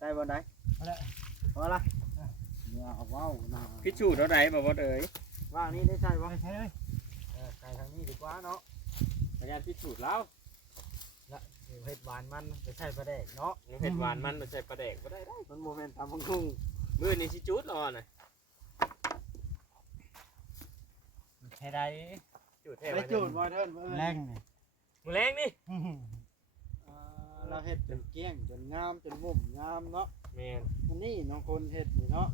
ได้บ่ได้เอาละพอละเนี่ยเอาเว้านะพิจูดเท่าไหร่บ่บ่เอ้ยว่างนี้ได้ใช่บ่ไปใช้เลยเออไก่ทางนี้ดีกว่าเนาะพยานพิจูดแล้วละเดี๋ยวเฮ็ดหวานมันไปใช่ประแดกเนาะเผ็ดหวานมันมันใส่ปลาแดกบ่ได้ได้มันโมเมนต์ตำบักหุ่งมื้อนี้สิจูดรอน่ะใช้ได้จูดแท้ไปจูดบ่เทินบ่แรงนี่มื้อแรงนี่อ่า เราเฮ็ดจนเกลี้ยงจนงามจนมุมงามเนาะแม่นอันนี้น้องคนเฮ็ดนี่เนาะ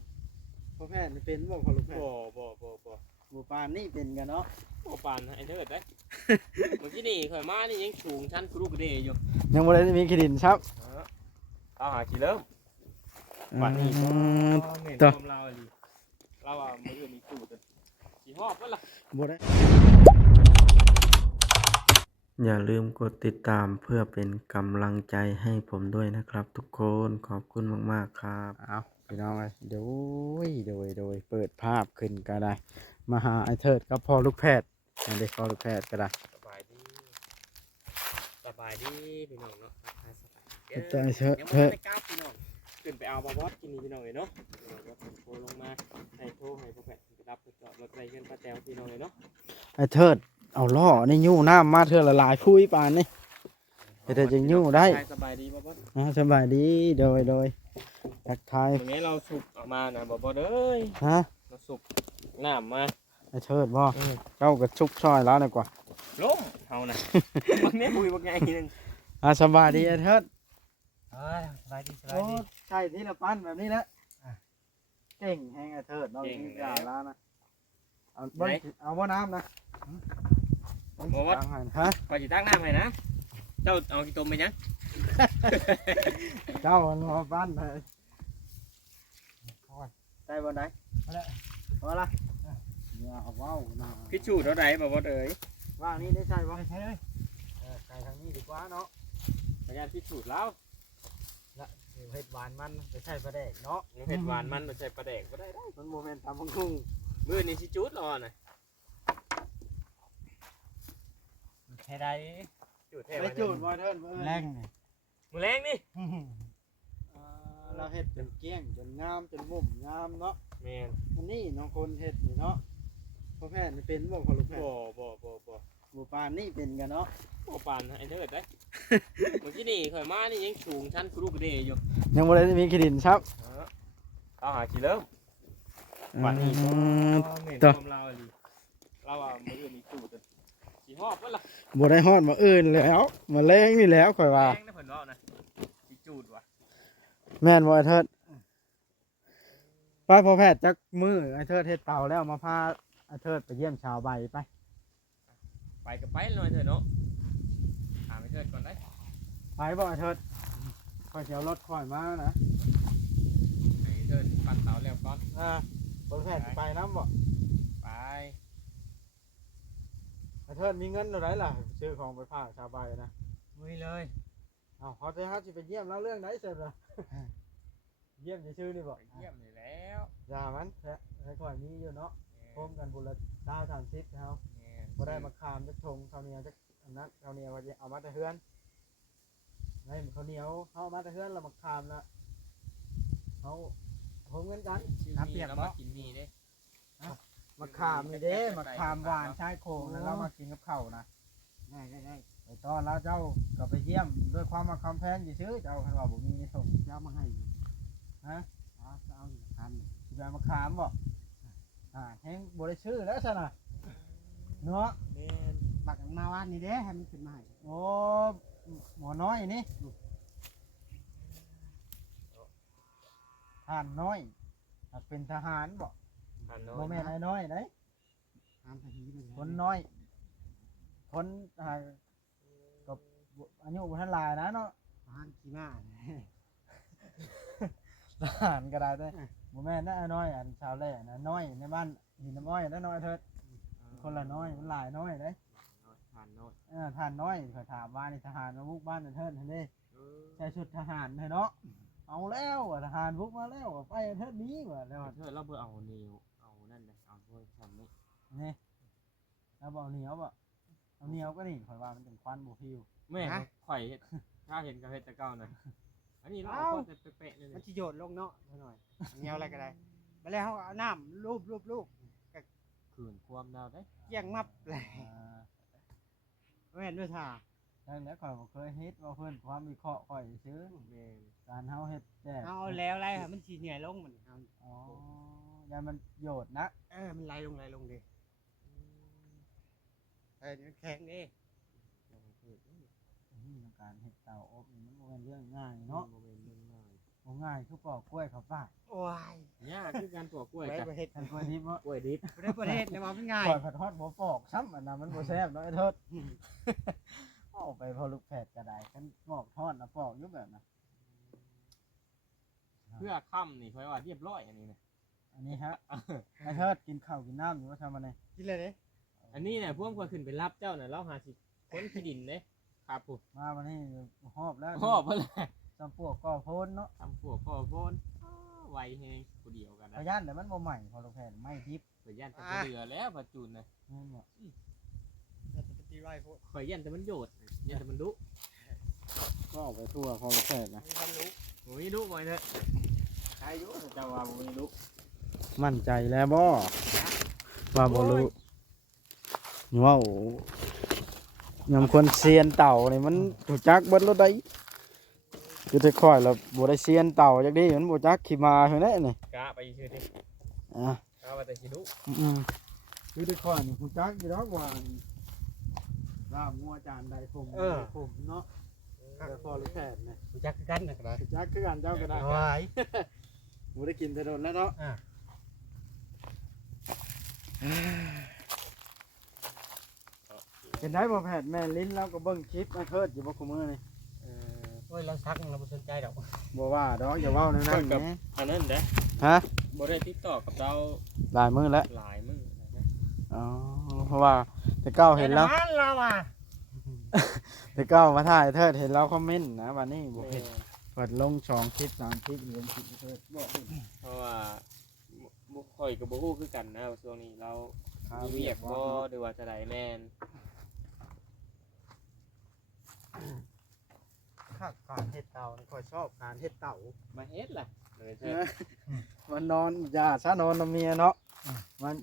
พ่อแพทย์นี่เป็นบ่พ่อลูกแพทบ่ย์บ่บ่บ่หมู่ปานนี่เป็นกันเนาะบ่ปานไอ้เถิดได้เมื่อกี้นี่ข่อยมานี่ยังสูงชั้นกรุกระเดอยู่ยังบ่ได้มีเครดิตครับเออเอาหาสิเริ่มวันนี้อืมเห็นต่อความเราอีเราอะมื้ออื่นมีจูดสิฮอบบ่ล่ะบ่ได้ อย่าลืมกดติดตามเพื่อเป็นกำลังใจให้ผมด้วยนะครับ ทุกคนขอบคุณมาก ๆ ครับเอาพี่น้องเอ้ยเดี๋ยวโอ้ยโดยโดยเปิดภาพขึ้นก็ได้ มาหาไอ้เทิดกับพ่อลูกแพทย์อันเด็กพ่อลูกแพทย์ก็ได้สบายดีสบายดีพี่น้องเนาะทักทายสบายดีใจเชิดยังเทิบ่ดได้กล้าพี่น้องขึ้นไปเอาบอบอสกินนี่พี่น้องเลยเนาะเออว่าผมโทรลงมาให้โทรให้พ่อแพทย์ไปรับไปจอดรถอะไรเงินป้าแตวพี่น้องเลยเนาะไอ้เทิด เอาล่อนี่ยู่น้ำมาเทื่อละลายพุ้ยปานนี่ไอ้เทิดจะยู่ได้ สบายดีบอบอสอ่าสบายดีโดยโดยทักทายวันนี้เราสุกออกมานะบอบอสเอ้ยฮะเราสุกน้ำมาไอ้เทิดบ่อืมเจ้าก็ชุกช่อยแล้วดีกว่าล้มเฮานะบางนี้คุยบางไงนึงอ่าสบายดีไอ้เทิดเอ้ยสบายดีสบาโอ้ยดีใช่ที่ละปั้นแบบนี้แหละเก่งแฮงไอ้เทิดเราที่ยาแล้วนะเอาเบิ้งเอาบ่น้ำนะ บอบอสตั้งให้ฮะก่อนจะตั้งน้ำให้นะ เจ้าเอากี่ต้มไปยังเจ้ามันมาปั้นเลยได้บ่ได้เอาละพอละเนี่ยเอาเว้านะพิจูดเท่าไหร่บอบอสเอ้ยว่างนี้ได้ใช่บ่ไปใช้เลยเออไก่ทางนี้ดีกว่าเนาะพยานพิจูดแล้วละเดี๋ยวเฮ็ดหวานมันไปใช่ประแดกเนาะเผ็ดหวานมันมันใส่ปลาแดกบ่ได้ได้มันโมเมนต์ตำบักหุ่งมื้อนี้สิจูดรอน่ะ ใช้ได้จูดแท้ไปไว้จูดบ่เทินบ่แรงนี่มื้อแรงนี่อ่าเราเฮ็ดจนเกลี้ยงจนงามจนมุมงามเนาะแม่นอันนี้น้องคนเฮ็ดนี่เนาะพ่อแพทย์นี่เป็นบ่พ่อลูกแพทบ่ย์บ่บ่บ่หมู่ปานนี่เป็นกันเนาะบ่ปานไอ้เถิดได้ เมื่อกี้นี่ข่อยมานี่ยังสูงชั้นกรุกระเดอยู่ยังบ่ได้มีเครดิตครับเออเอาหาสิเริ่ม วันนี้ อืมเห็นต่อ ความเราอีเราอะมื้ออื่นมีจูดสิ ฮอบบ่ล่ะบ่ได้ฮอดมาอื่นแล้ว มาแรงนี่แล้วข่อยว่า แรงนะเพิ่นเว้านะสิจูดว่ะแม่นบ่ไอ้เทิดป้าพ่อแพทย์จักมือไอ้เทิดเฮ็ดเตาแล้วมาพาไอ้เทิดไปเยี่ยมชาวใบไป ไปก็ไปหน่อยเถอะเนาะถามไอ้เถิดก่อนได้ไปบ่ไอ้เทิดข่อยสิเอารถข่อยมานะไอ้เถิดปั่นเตาแล้วก่อนอ่าพ่อแพทย์สิไปนํบ่ไป ไอ้เทิดมีเงินเท่าไหร่ล่ะซื้อของไปฝากชาวใบนะมุ้ยเลยเอาเขาจะฮัสิไปเยี่ยมแล้วเรื่องไหนเสร็จละเยี่ยมจะชื่อนี่บอกไปเยี่ยมเลยแล้วอย่ามันแท้ให้ข่อยมีอยู่เนาะพร้อมกันบุรดาวสามสิบเขาแม่นบ่ได้มาคามจักทงเขาวเหนียวจักอันนั้นเขาวเหนียวว่าจะเอามาแต่เฮือนไงเขาวเหนียวเขาเอามาแต่เฮือนเรามาคามละเขาพร้อมกันกัน ชื่อมีแล้วมากินมีเด้ มาคามนี่เด้มาคามหวานชายโครงแล้วเรามากินกับข้าวนะได้ได้ได้ไปตอนแล้วเจ้าก็ไปเยี่ยมด้วยความมาคำแพงอยู่ซื้อเจ้าคันว่าบ่มีส่งเจ้ามาให้ฮะเอาเอาทันสิไปเอามาคามบ่อ่าแฮงบ่ได้ชื่อแล้วซะนะเนาะแม่นบักมาวันนี้เด้ให้มันขึ้นมาให้โอ้หมอน้อยนี่ทหารน้อยหากเป็นทหารบ่อัน โมน้อยแม่นไอ้น้อยไหนตามทหีมันคนน้อย คนหากก็อายุบ่ทันหลายนะเนาะบ้านขี้มาทหารก็ได้เด้อบ่แม่นนะไอ้น้อยอันชาวแร่นะน้อยในบ้านหินน้ำอ้อยนะน้อยเถิดคนละน้อยมันหลายน้อยเด้ทานน้อยเออทหารน้อยเขาถามว่านี่ทหารมาบุกบ้านนั่นเถิดหั่นเด้เออใส่ชุดทหารให้เนาะเอาแล้วอะทหารบุกมาแล้วอะไปเทิดนี้ว่ะแล้วเถิดเราเบื่อเอานิวเอานั่นเลยเอาถ้วยทำนี่ นี่แล้วบอกเอาเหนียวบ่เอาเหนียวก็นี่ข่อยว่ามันเป็นควันบ่พิวแม่ข่อยเฮ็ดถ้าเห็นกับเฮ็ดแตะเก้านะไออันนี้เราเอ้าเอาแต่เป๊ะๆนี่มันนะสิโยนลงเนาะเท่าหน่อยเงี้ยวอะไรก็ได้ไปแล้วเขาเอาน้ำลูบลูบลูบคืนความดาวได้เกี่ยงมับเลยแม่นด้วยท่าดังนั้นข่อยบ่เคยเฮ็ดว่าเพิ่นความวิเคราะห์ข่อยซื้อแม่นการเฮาเฮ็ดแจกเอาแล้วไรมันสิเหนื่อยลงมันเอาอ๋อยันมันโยดนะเออมันไหลลงไหลลงดิ เออนี่มันแข็งดินี่การเฮ็ดเตาอบนี่มันบ่แม่นเรื่องง่ายเนาะบ่แม่นเรื่องง่ายบ่ง่ายคือปอกกล้วยเขาป้าโอ้ยยากคือการปอกกล้วยไว้กับประเทศกันกล้วยดิบเนาะกล้วยดิบประเทศประเทศเนี่ยว่ามันง่ายปล่อยผัดทอดบ่ปอกซ้ำอันนั้นมันบ่แซ่บเนาะไอ้เทิดเอาไปพอลูกแผดก็ได้กันปอกทอดนะปอกอยู่แบบน่ะเพื่อค่ำนี่ค่อยว่าเรียบร้อยอันนี้นะอันนี้ฮะไอ้เทิดกินข้าวกินน้ำอยู่ว่าทำอะไรกินเลยดิ อันนี้เนี่ยพวกว่าขึ้นไปรับเจ้าน่ะเราหาสิค้นที่ดินเด้ครับผมมาวันนี้หอบแล้วพ่อเพิ่นแหละจำพวกก่อโพนเนาะทำพวกพ่อโพนอ้าวไวแฮงผู้เดียวกันพนะยานแต่มันบ่ใหม่พอลูกแผดไม่ทิพย์ข่อยยันแต่มันเดือแล้วปัจจุบันนะนี่บ่จะไปตีไรพวกข่อยยันแต่มันโยดยันแต่มันดุก็ออกไปทั่วพอลูกแผดนะมีความรู้โอ้ยดุบ่อยเถอะใครดุเจ้าว่าบ่มีดุมั่นใจแล้วบ่ว่าบ่รู้ ว้าวยำคนเซียนเต่านี่มันรู้จักเบิดรถได้คือแต่ค่อยแล้วบ่ได้เซียนเต่าจักดีมันบ่จักขี่มาเท่านั้นนี่กะไปชื่อดิอะกะว่าแต่สิดุอืมคือแต่ค่อยนี่รู้จักอยู่ดอกว่าลาบงัวจานใดผมผมเนาะแต่พอลูกแผดนี่รู้จักกันนะครับรู้จักคือกันเจ้าก็ได้โอ้ยบ่ได้กินแต่โดนแล้วเนาะอะ เป็นได้บ่แผดแม่ลิ้นแล้วก็เบิ่งคลิปมาเทิดอยู่บ่คุมื้อนี่เออโอ้ยเราซักเราไม่สนใจดอกบ่ว่าดอกอย่าเว้าแนวนั้นกับแหมอันนั้นเด้ฮะบ่ได้ติดต่อกับเราหลายมื้อแล้วหลายมื้อนะอ๋อเพราะว่าแต่เก้าเห็นแล้วต่เราอะแต่เก้ามาถ่ายเทิดเห็นแล้วคอมเมนต์นะวันนี้บ่แม่เห็นเปิดลงสองคลิปสามคลิปลงคลิปเทิดบ่เห็นเพราะว่าบ่ค่อยกับบ่ฮู้คือกันนะว่าช่วงนี้เรามีเวียกบ่หรือว่าจะไดแม่น ข้าการเฮ็ดเต่านี่ข่อยชอบการเฮ็ดเต่ามาเฮ็ดล่ะเลยเอเถิดอมันนอนอย่าซะนอนนำเมียเนาะมัน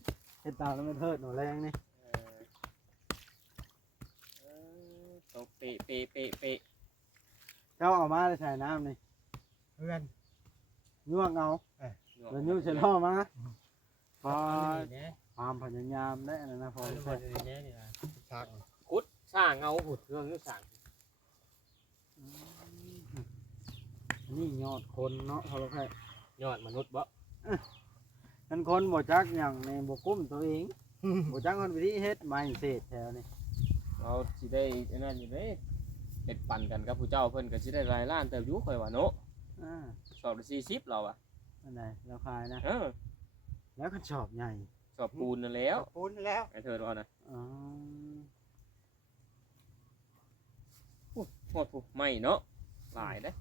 เฮ็ดตามแล้วมันเทิดหนูแรงนี่เออเออต้องเปะเปะเปะเปะเจ้าเอามาได้ใส่น้ำนี่เพื่อนย่วงเอาหยวกแล้วยุ่งเสร็จล่อมาพอเนี่ยความพยายามได้อันนั้นนะพอเอาลูกไปแพทย์เนี่ยนี่นะซักขุดสร้างเอาหุดเรื่องนี้สร้าง นนี่ยอดคนเนาะพอลูกแพทย์ยอดมนุษย์บ่มันคนบ่จักอย่างในบ่กุ้มตัวเองบ่จักคนวิธีเฮ็ดไม่เสร็จแถวนี่เราสิได้อันนั้นอยู่เด้เฮ็ดปั่นกันกับผู้เจ้าเพิ่นก็สิได้รายล้านแต่อยู่ข่อยว่าเนาะอ่าสอบละ40เราอะอันไหนเราขายนะเออแล้วก็ชอบใหญ่สอบปูนนั่นแล้วปูนแล้วไอ้เธอว่านะอ๋อโหดผู้ไม่เนาะหลายเด้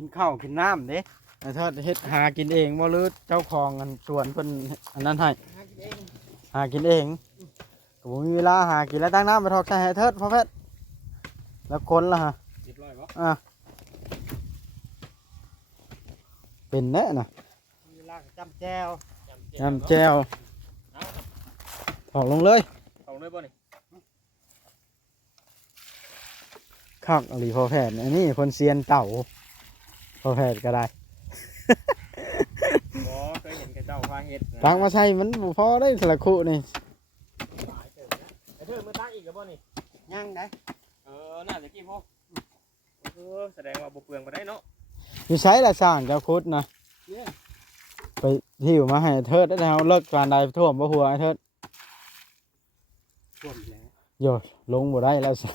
กินข้าวกินน้ำเด้ไอ้ทอดเฮ็ดหากินเองบ่หรือเจ้าของอันสวนเพิ่นอันนั้นให้หากินเองหากินเองก็บ่มีเวลาหากินแล้วตั้งน้ำไปทอกใส่ให้เทิดพ่อแพทย์แล้วคนล่ะฮะเรียบร้อยบ่อะเป็นแน่น่ะมีเวลาก็จำแจวน้ำแจ่วเอาถอกลงเลยเอาเลยบ่นี่คักอหลีพ่อแพทย์อันนี้คนเซียนเต่า พ่อแพทย์ก็ได้ บ่เคยเห็นกับเจ้าพาเฮ็ดนะตักมาใส่มันบ่พอได้สละคุนี่หลายเติบนะไอ้เธอมาตั้งอีกแล้วบ่นี่ย่างได้เออน่าจะกี่พวกเออแสดงว่าบ่เปลืองบ่ได้เนาะอยู่ใช้ละสร้างเจ้าคุดนะไปที่อยู่มาให้เทิดได้แล้วเลิกการใดท่วมบ่หัวไอ้เทิดท่วมแล้วโยลงบ่ได้แล้วสิ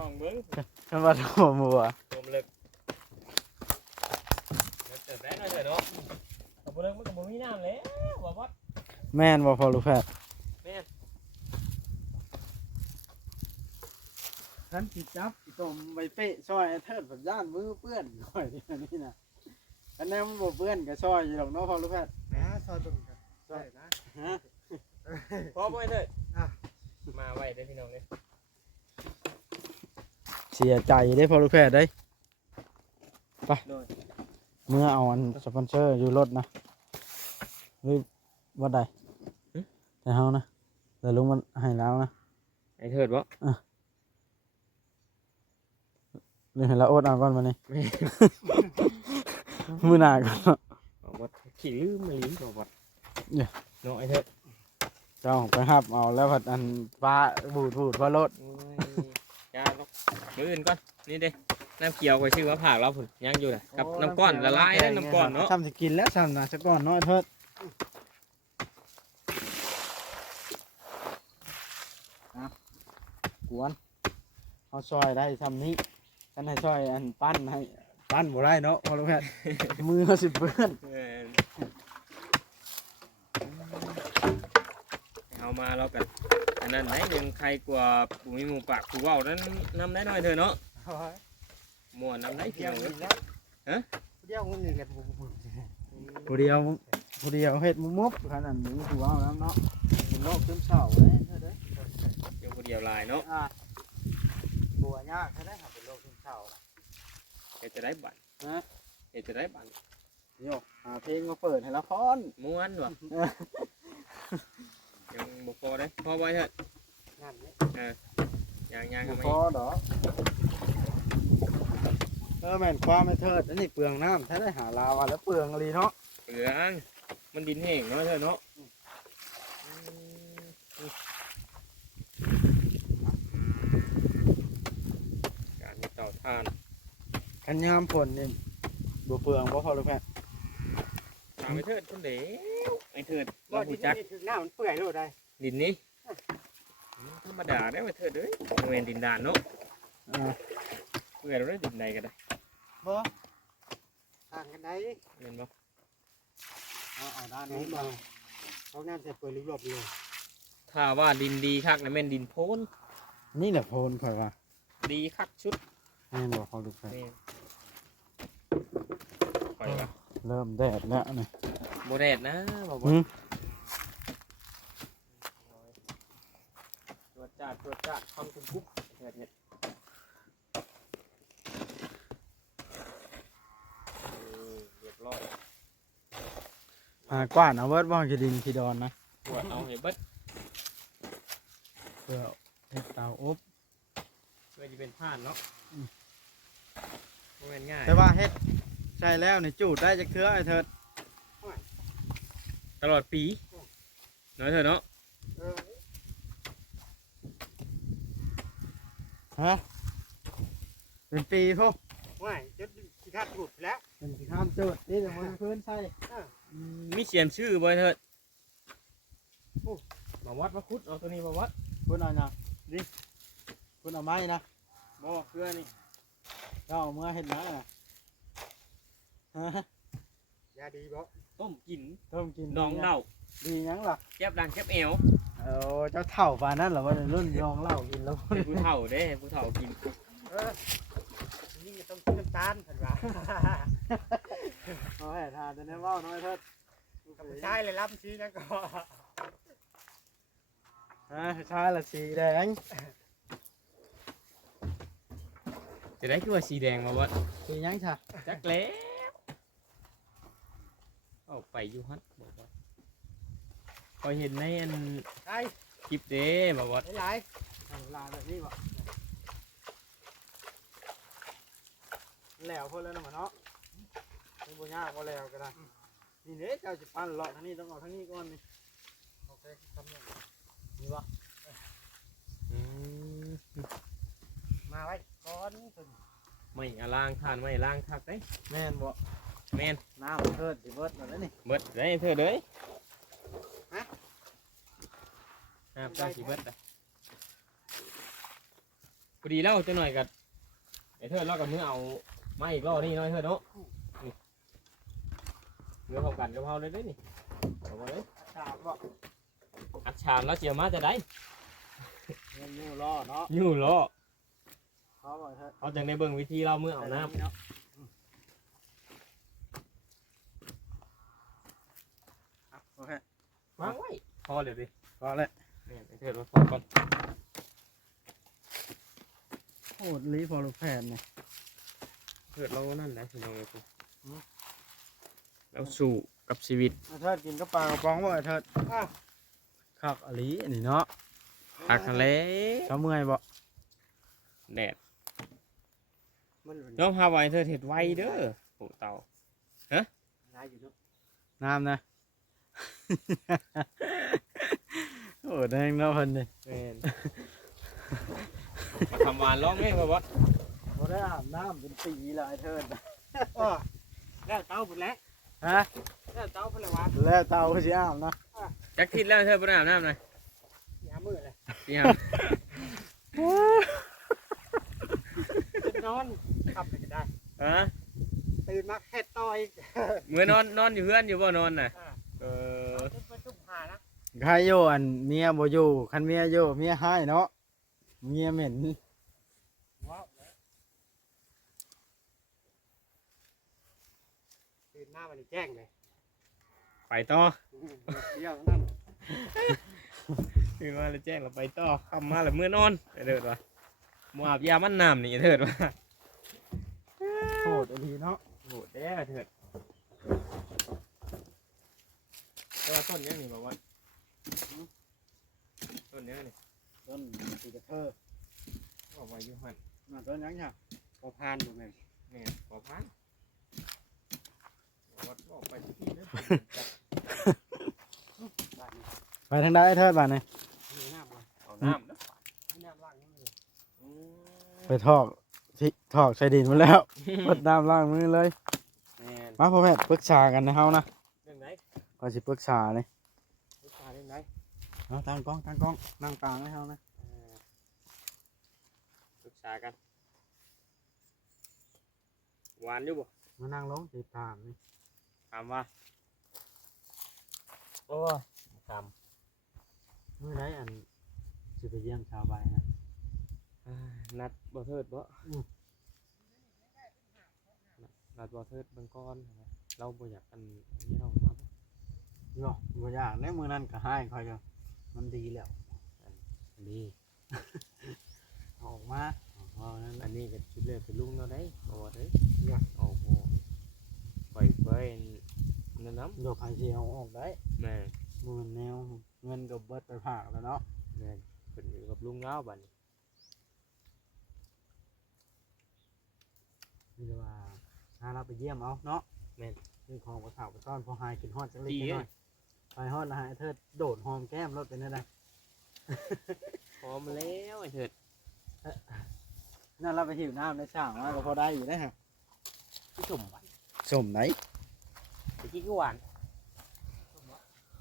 ลองเบิ่งคันว่าท่วมหัวรวมเลิกเลิกเติบได้ห น่อยเถอะเนาะก็บ่เลิกมันก็บ่มีน้ำแล้วว่าบ่แม่นบ่พอลูกแพทย์แม่นฉันสิจับสิต้มใบเป๊ะซอยไอ้เทิดแบบย่านมือเปื้อนค่อยเดี๋ยวนี้นะอันนั้นมันบ่เปื้อนก็ซอยอยู่ดอกเนาะพอลูกแพทย์นะซอยเบิ่งกันซอยนะฮะพอบ่ไอ้เถิดอะมาไว้เด้อพี่น้องเด้อเสียใจได้พอลูกแพทย์ได้ไปโดย เมื่อเอาอันสปอนเซอร์อยู่รถนะหรือว่าใดแต่เฮานะแต่ลุงมันให้แล้วนะไอ้เถิดบ่หรือให้เราโอดเอาก่อนมานี่แม่มือหน้าก่อนเนาะ บอกว่าขี่ลืมมาลิ้นบอกว่าเนี่ย เนาะไอ้เถิดเจ้าไปหับเอาแล้วผัดอันปลาบูดบูดปลารถ โอ้ยยาต้องมืออื่นก่อนนี่เด้ น้ำเขียวไว้ชื่อว่าผักเราผุนยังอยู่นะกับน้ำก้อนละลายนะน้ำก้อนเนาะซ้ำสิกินแล้วซ้ำนะจะก้อนน้อยเถิดอะกวนเอาซอยได้ซ้ำนี้ฉันให้ซอยอันปั้นให้ปั้นบ่ได้เนาะพอรู้แพทย์มือเขาสิเปื้อนเออเอามาเรากันอันนั้นไหนยังใครกลัวปูมีหมูปากปูเว่านั้นนำได้หน่อยเถอะเนาะโอ้ย ม่วนนำได้เพีเดียยวงนี่แล้วฮะเดียวมึงนี่กันบุบบุบผู้เดียวผู้เดียวเฮ็ดมุมมุบขนาดนี้ถือว่าเอาแล้วเนาะเป็นโรคซึมเศร้าเลยเธอเด้อเดี๋ยวคนเดียวลายเนาะอ่าปัวยากแค่ได้ครับเป็นโรคซึมเศร้าน่ะเดี๋ยวจะได้บัตรฮะเดี๋ยวจะได้บัตรโยกหาเพลงมาเปิดให้ละพรม้วนว่ะยังบุกพอได้พอไว้เถอะงานนี้ยังยังบ่ทำไมพอดอก เออแม่นความไม่เทิดอันนี้เปลืองน้ำถ้าได้หาลาวอะแล้วเปลืองอะไรเนาะเปลืองมันดินแห้งเนาะเถอะเนาะการมีเต่าทานกันยามฝนนี่บ่เปลืองบ่พอรู้แพทย์ถามไอ้เถิดคนเดียวไอ้เถิดบ่เราที่หูจักนี่ถึงหน้ามันเปื่อยโลดได้ดินนี้ธรรมดาได้ไอ้เถิดเอ้ยโรงเรียนดินดานเนาะอ่าเพื่อนเราได้ดินใดกันได้ บ่ต่างกันได้เห็นบ่เอาเอาด้านน้อนี้งมามาเขางานใส่เปื่อยรอบๆเลยถ้าว่าดินดีคักนะแม่นดินโพนนี่แหละโพนข่อยว่าดีคักชุดแม่นบ่พอรู้แพทย์นี่คอยว่าเริ่มแดดแล้วนี่โบแดดนะบอกหืว่ามตรวจจัดตรวจจัดทำคุณกุ๊บเฮ็ดเฮ็ดเออเรียบร้อยหากว้านเอาเวิร์ดบ่ขี้ดินขี้ดอนนะตรวจเอาให้เบิดเพื่อเฮ็ดเตาอบ เพื่อจะเป็นผ่านเนาะบ่แม่นง่ายแต่ว่าเฮ็ดใช่แล้วนี่จูดได้จักเทื่อไอ้เถิดตลอดปีน้อยเถอะเนาะเออฮะเป็นปีพวกว่ายจน ขี้ขาดหลุดแล้วเป็นสิข้ามจูดนี่แต่มันพื้นใช่มีเขียนชื่อบ่เถิดมาวัดมาคุดเอาตัวนี้มาวัดคุณเอานะนี่คุณเอาไม้นะบ่เพื่อนี่เจ้าเอามื่อเห็ดนะฮะยาดีบ่ต้มกินต้มกินดองเหล้าดีหยังล่ะแก็บดังแก็บเอวเออเจ้าเถ่าปานนั้นเหรอว่ารุ่นดองเหล้ากินแล้วให้ผู้เฒ่าเด้ให้ผู้เฒ่ากิน เออนี่ก็ต้องกินน้ำตาลเห็นปะเอาให้ทานจะได้ว่าน้อยเถิดกับผู้ชายเลยรับซีนั่นก็ฮะชาละสีแดง จะได้คือว่าสีแดงมาวัดสีหยังชะจักแล้วเอาไปอยู่ฮัทบอกว่าพอยเห็นในอันไอ้คลิปเด้มาวัดหลายเอาลาแบบนี้บ่ แล้วเพิ่นแล้วนะมันเนาะนี่บ่ยากบ่แล้วก็ได้นี่เด้เจ้าสิปั้นเลาะทางนี้ต้องเอาทางนี้ก่อนนี่โอเคทำหนึ่งนี่บ่อืมมาไว้ก้อนตัวนี้ไม่อะล่างทานไม่ล่างทักเด้แม่นบ่แม่นน้ำเทิดสิเบิดแล้วนี่เบิดได้เธอเด้ยน้ำจ้าสีเบิดได้พอดีแล้วจะหน่อยกับไอ้เธอเล่ากับมือเอา ไม้อีกรอบนี่หน้อยเธอเนาะนี่เนื้อพอกันกับเฮาเลยเด้นี่เอามาเลยชาบบ่อัดชามแล้วเจียวมาจะได้เงินอยู่รอเนาะอยู่ล้อเขาบ่เทิดเขาจังได้เบิ่งวิธีเราเมื่อเอาน้เนาะโอเคำวางไว้พอเลยดิก็เลยเนี่ยไอ้เธอมาพอก่อนโอ้ลีพอลูกแผ่นเนี่ย เถิดเรานั่นแหละพี่น้องเอ้ยกูเราสู่กับชีวิตไอ้เทิดกินก็ปลากระป๋องบ่ไอ้เทิดคักอลีอันนี้เนาะทักทะเลเขาเมื่อยบ่แดดมันน้องพาไว้เธอเห็ดไวเด้อโอ้เต่าลายอยู่เนาะน้ำนะ โอ้แดงเนาะเพิ่นนี่แม่นมาทำหวานร้องไงบ่บอสบ่ ได้อาบน้ำเป็นปีล้วไอ้เทิดอ้อแล้วเต้าหมดแล้วฮะแล้วเต้าเพนละวะแล้วเตาสิอาบนะจักทิศแล้วเธอบ่ได้อาบน้ำเลยยามือเลยพี่ฮะจะนอนขับไปก็ได้ ฮะตื่นมาแค่ต่อยมื้อนอนนอนอยู่เพื่อนอยู่บ่นอนน่ะเออจุ๊บจุ๊บหานะใครอยู่อันเมียบ่อยู่คันเมียอยู่เมียให้เนาะเมียเหม็น ว้าวตื่นมาวันนี้ แจ้งเลยไปต่อเที่ยวนั่นคือมาแล้วแจ้งเราไปต่อค่ำมาแล้วมื้อนอนไปเถิดว่ะบ่อาบยามันน้ำนี่เถิดว่ะโหดอันนี้เนาะโหแด้เถิดแต่ว่าต้นเนี้ยนี่บอกว่าต้นเนี้ยนี่ต้นสีกระเทอบอกว่าอยู่หันมาต้นหยังจ้ะพอพานอยู่ไงแม่นขอพันวัดบอกไปที่นั่นบ้านนี้ ไปทางใดไอ้เทิดบ้านนี่มีน้ำเลยเอาน้ำนะมีน้ำล้างมือไปทอกที่ทอกใส่ดินมาแล้ว เปิดน้ำล้างมือเลย แม่นมาพ่อแม่ปรึกษากันนะเฮานะเรื่องไหนก็สิปรึกษาเลยลูกชายเรื่องไหนเอาตั้งกล้องตั้งกล้องนั่งกลางให้เฮานะเออปรึกษากันหวานอยู่บ่มานั่งลงสิถามนี่ ถามว่าโอ้ถามมื้อใดอันสิไปเยี่ยมชาวใบนะนัดบ่เทิดบ่อืมนัดบ่เทิดเบิ่งก่อนนะเราบ่อยากอันนี้เรามาบ่โยบ่อยากในมื้อนั้นก็ให้คอยอยู่มันดีแล้วดีเอาออกมาเอานั้นอันนี้ก็ชุดแรกเป็นลุงเนาะได้บ่ว่าเด้อยากเอาบ่ไปไป นั่นน้โยกไผสิเอาออกได้ำแม่บ่แมันแนวเงินก็เบิดไปผากแล้วเนาะแม่เพิ่นอยู่กับลุงเงาบัดนี้มีแต่ว่าหาเราไปเยี่ยมเอาเนาะแม่นซื้อของบ่เฒ่าไปต้อนพอหายกินฮอดจังเล็กจังน้อยไปฮอดแล้วหายเทิดโดดหอมแก้มรถเป็นได้พร้อมแล้วไอ้เถิดนั่นเราไปหิวน้ำในช่างมาก็พอได้อยู่นะฮะพี่สมหวานสมไหนตะ กี้ก็หวาน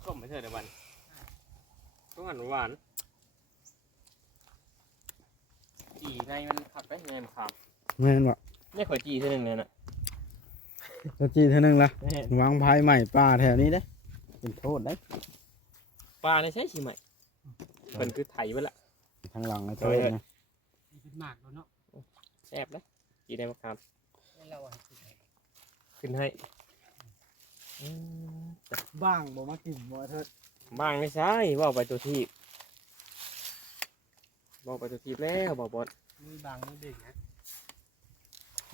ส้มไอ้เถิดในวันต้องหันหวานจีในมันขับได้ไงมันขับแม่นบ่นี่ข่อยจีเท่านึงเลยน่ะตะจีเท่านึงละแม่วางพายใหม่ปลาแถวนี้เด้เป็นโทษได้ปลาในใช้ชีใหม่เพิ่นคือไถไว้ละทางหลังไอ้เฮ้เทิยดนะมีเป็นหมากแล้วเนาะแซ่บนะจีได้มาคให้เราอะำขึ้นให้ บ้างบ่มากินบ่เทิดบ้างไม่ใช่ว่าไปตัวทีบบอกไปตัวทีบแล้วบอกบอสมือบางมือเด็กนะ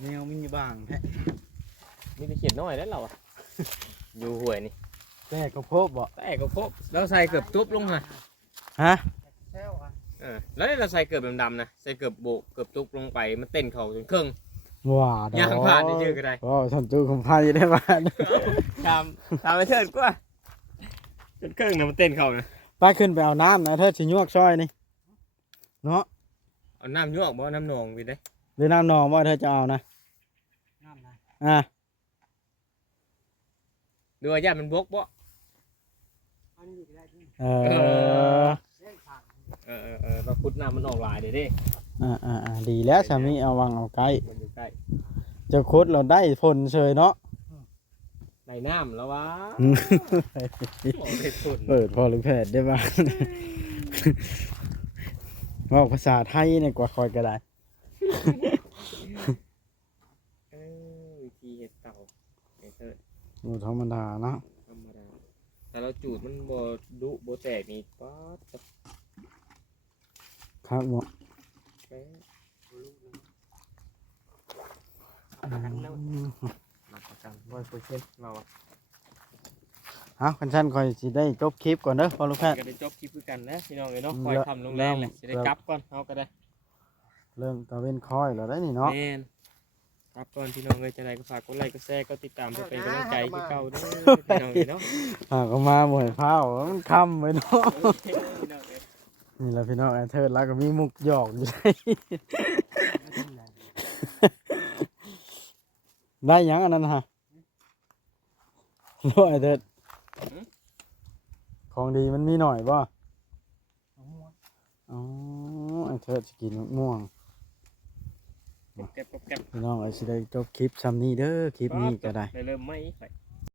แนวมีบ้างแท้มีแต่เขียนน้อยแล้วเราอะ อยู่ห่วยนี่แต่ก็พบบ่แต่ก็พบเราใส่เกือบตุ๊บลงฮะฮะแซวอะเออแล้วนี่เราใส่เกือบดำๆนะใส่เกือบโบกเกือบตุ๊บลงไปมันเต้นเข่าจนครึ่ง ว่าดอกย่างผ่านได้เจอก็ได้โอ้ฉันตู้ของพายได้บ้านตามตามไปเถิดกว่าจนครึ่งนะมันเต้นเข่านะป้าขึ้นไปเอาน้ำนะเทิดสิยวกซอยนี่เนาะเอาน้ำยวกบ่น้ำหนองไปได้หรือน้ำนองบ่เธอจะเอานะน้ำนะอะดูว่าญาติมันบกบ่อันนี้ก็ได้ที่เออเล่นผ่านเออเออเออเราพุดน้ำมันออกหลายเด้เด้ อ่าอ่าอ่าดีแล้วสามีเอาวังเอาไกลมันอยู่ใกล้เจะคุดเราได้ผลเชยเนาะ ในน้ำแล้ววะอืมโอ้เด็ดสุดเปิดพอหรือแผดได้บ้างบอกภาษาไทยเนี่ยกว่าคอยก็ได้ เออวิธีเห็ดเต่าเห็ดเถิดโอ้ธรรมดาเนาะธรรมดาแต่เราจูดมันบ่ดุบ่แตกนี่ป๊าดจะครับบ่ เปอร์เซ็นต์เราอะเอาคันชั้นคอยสิได้จบคลิปก่อนเด้อพอลูกแพทย์ก็ได้จบคลิปคือกันนะพี่น้องเลยเนาะอืมคอยแล้วทำลงแรงเลยแล้วจะได้กลับก่อนเอาก็ได้ เริ่มตะเว้นคอยแล้วได้นี่เนาะแม่นกลับก่อนพี่น้องเลยจะไหนก็ฝากกดไลค์กดแชร์ก็ติดตามเพื่อเป็นกำลังใจคือเก่าเด้อพี่น้องเลยเนาะหากเอามาบ่ให้พาวมันค่ำไปเนาะโอเคพี่ น้องเลยนี่แหละพี่น้องไอ้เทิดแล้วก็มีมุกหยอกอยู่ได้ได้หยังอันนั้นฮะรู้ไอ้เทิดของดีมันมีหน่อยบ่อ๋อไอ้เทิดสกินมะม่วงเก็บเก็บเก็บพี่น้องไอ้สิได้จบคลิปซ้ำนี้เด้อคลิปนี้ก็ได้ได้เริ่มไหมไป